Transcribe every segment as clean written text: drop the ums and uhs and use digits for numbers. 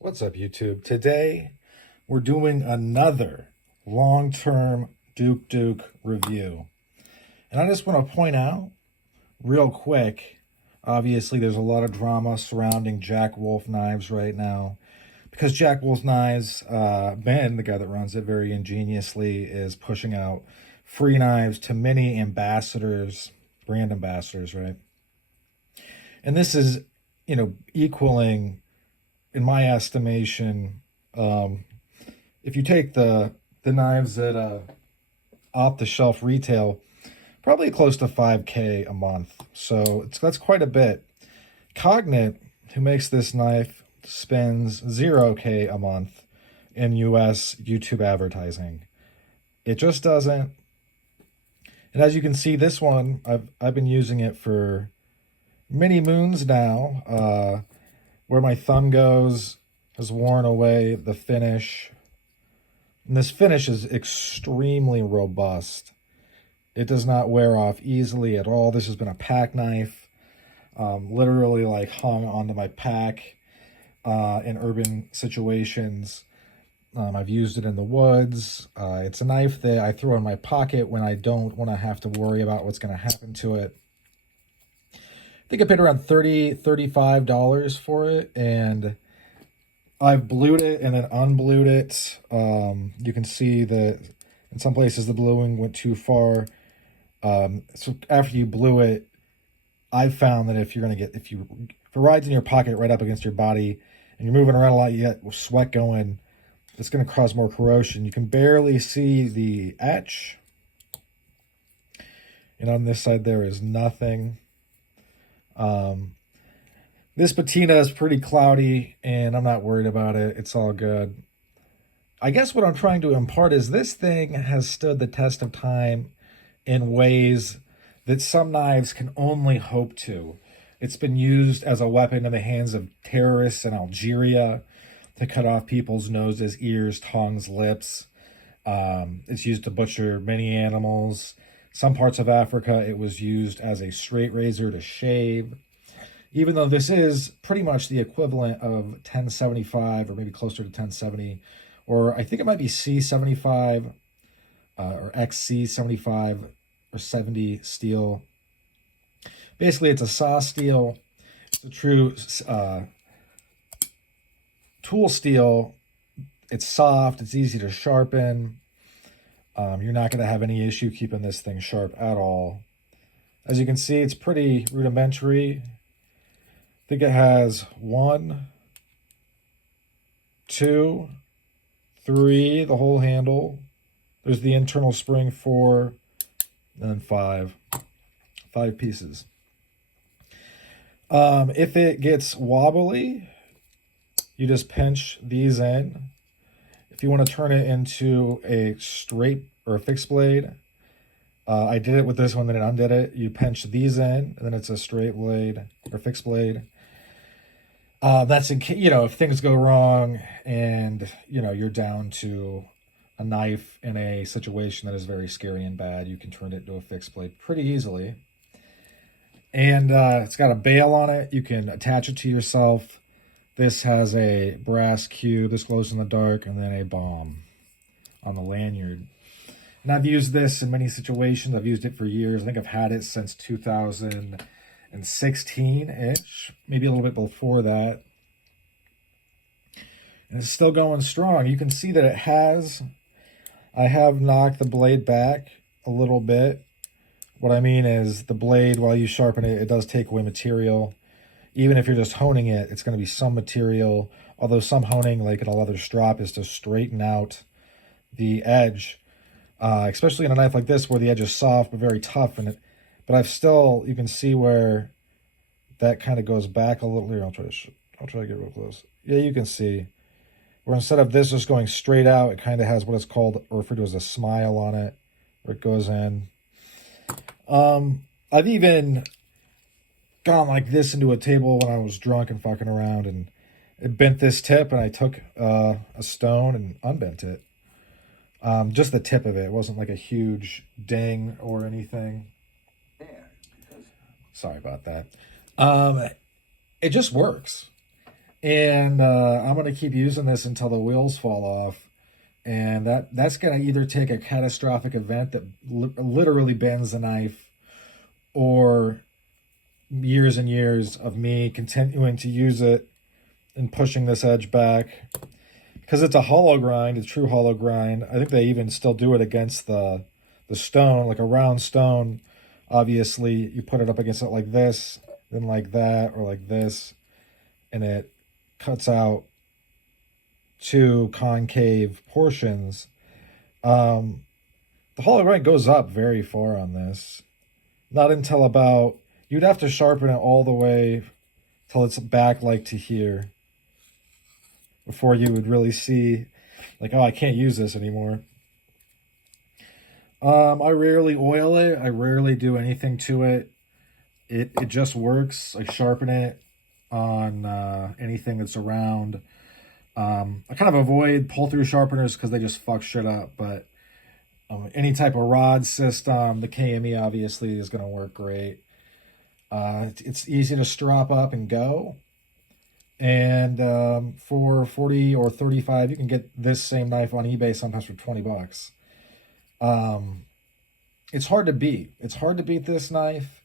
What's up, YouTube? Today, we're doing another long-term Douk Douk review. And I just want to point out, real quick, obviously there's a lot of drama surrounding Jack Wolf Knives right now. Because Jack Wolf Knives, Ben, the guy that runs it very ingeniously, is pushing out free knives to many ambassadors, brand ambassadors, right? And this is, equaling, in my estimation, if you take the knives at off the shelf retail, probably close to 5K a month. So that's quite a bit. Cognate, who makes this knife, spends 0K a month in US YouTube advertising. It just doesn't. And as you can see, this one, I've been using it for many moons now. Where my thumb goes has worn away the finish. And this finish is extremely robust. It does not wear off easily at all. This has been a pack knife, literally like hung onto my pack in urban situations. I've used it in the woods. It's a knife that I throw in my pocket when I don't want to have to worry about what's going to happen to it. I think I paid around $35 for it, and I've blued it and then unblued it. You can see that in some places the bluing went too far. So after you blue it, I've found that if it rides in your pocket right up against your body and you're moving around a lot, you get sweat going, it's going to cause more corrosion. You can barely see the etch. And on this side there is nothing. This patina is pretty cloudy and I'm not worried about it. It's all good. I guess what I'm trying to impart is this thing has stood the test of time in ways that some knives can only hope to. It's been used as a weapon in the hands of terrorists in Algeria to cut off people's noses, ears, tongues, lips. It's used to butcher many animals. Some parts of Africa, it was used as a straight razor to shave. Even though this is pretty much the equivalent of 1075 or maybe closer to 1070, or I think it might be C75 or XC75 or 70 steel. Basically, it's a saw steel. It's a true tool steel. It's soft. It's easy to sharpen. You're not going to have any issue keeping this thing sharp at all. As you can see, it's pretty rudimentary. I think it has 1, 2, 3, the whole handle. There's the internal spring 4, and then 5. 5 pieces. If it gets wobbly, you just pinch these in. If you want to turn it into a straight or a fixed blade, I did it with this one, then it undid it. You pinch these in, and then it's a straight blade or fixed blade. That's in, if things go wrong and, you're down to a knife in a situation that is very scary and bad, you can turn it into a fixed blade pretty easily. And it's got a bail on it. You can attach it to yourself. This has a brass cue. This glows in the dark, and then a bomb on the lanyard. And I've used this in many situations. I've used it for years. I think I've had it since 2016-ish, maybe a little bit before that. And it's still going strong. You can see that I have knocked the blade back a little bit. What I mean is the blade, while you sharpen it, it does take away material. Even if you're just honing it, it's going to be some material. Although some honing, like in a leather strop, is to straighten out the edge. Especially in a knife like this where the edge is soft but very tough. But you can see where that kind of goes back a little. Here, I'll try to get real close. Yeah, you can see. Where instead of this just going straight out, it kind of has what is called, or referred to as a smile on it, where it goes in. I've even gone like this into a table when I was drunk and fucking around, and it bent this tip, and I took a stone and unbent it. Just the tip of it. It wasn't like a huge ding or anything. Sorry about that. It just works. And I'm going to keep using this until the wheels fall off. And that's going to either take a catastrophic event that literally bends the knife, or years and years of me continuing to use it and pushing this edge back. Because it's a hollow grind, a true hollow grind. I think they even still do it against the stone, like a round stone. Obviously, you put it up against it like this, then like that, or like this, and it cuts out two concave portions. The hollow grind goes up very far on this. Not until about, you'd have to sharpen it all the way till it's back like to here before you would really see, like, oh, I can't use this anymore. I rarely oil it. I rarely do anything to it. It just works. I sharpen it on anything that's around. I kind of avoid pull-through sharpeners because they just fuck shit up. But any type of rod system, the KME obviously is going to work great. It's easy to strap up and go. And for 40 or 35, you can get this same knife on eBay sometimes for $20. It's hard to beat. It's hard to beat this knife.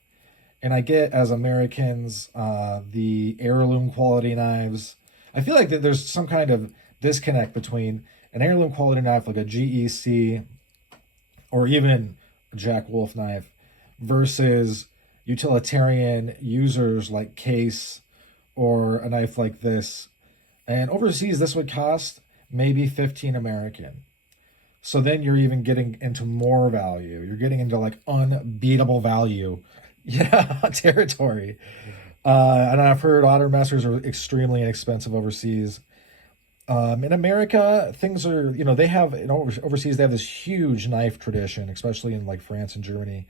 And I get, as Americans, the heirloom quality knives. I feel like that there's some kind of disconnect between an heirloom quality knife like a GEC or even a Jack Wolf knife versus utilitarian users like Case or a knife like this. And overseas, this would cost maybe 15 American. So then you're even getting into more value. You're getting into like unbeatable value. Yeah, territory. And I've heard otter masters are extremely inexpensive overseas. In America, things are, they have, overseas, they have this huge knife tradition, especially in like France and Germany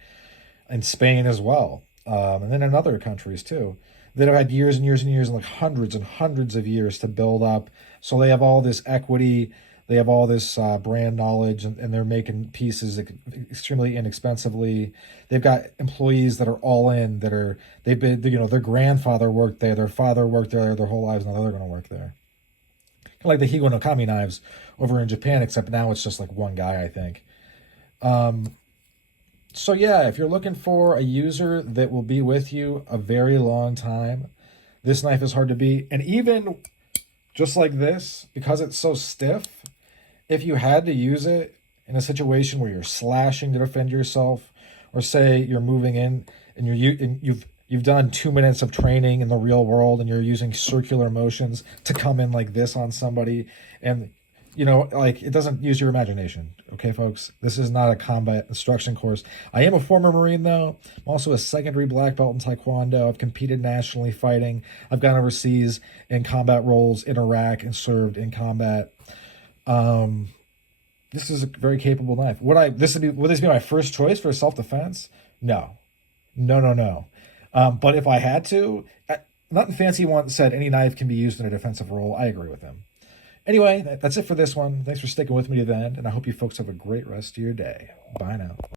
and Spain as well. And then in other countries too, that have had years and years and years and like hundreds and hundreds of years to build up. So they have all this equity, they have all this brand knowledge, and they're making pieces extremely inexpensively. They've got employees that are all in, they've been, their grandfather worked there, their father worked there their whole lives, now they're going to work there. Kind of like the Higo no Kami knives over in Japan, except now it's just like one guy, I think. So yeah, if you're looking for a user that will be with you a very long time, this knife is hard to beat. And even just like this, because it's so stiff, if you had to use it in a situation where you're slashing to defend yourself, or say you're moving in and you've done 2 minutes of training in the real world and you're using circular motions to come in like this on somebody, and like, it doesn't use your imagination. Okay, folks, this is not a combat instruction course. I am a former Marine, though. I'm also a secondary black belt in Taekwondo. I've competed nationally fighting. I've gone overseas in combat roles in Iraq and served in combat. This is a very capable knife. Would this be my first choice for self-defense? No. But if I had to, Nothing Fancy once said any knife can be used in a defensive role. I agree with him. Anyway, that's it for this one. Thanks for sticking with me to the end, and I hope you folks have a great rest of your day. Bye now.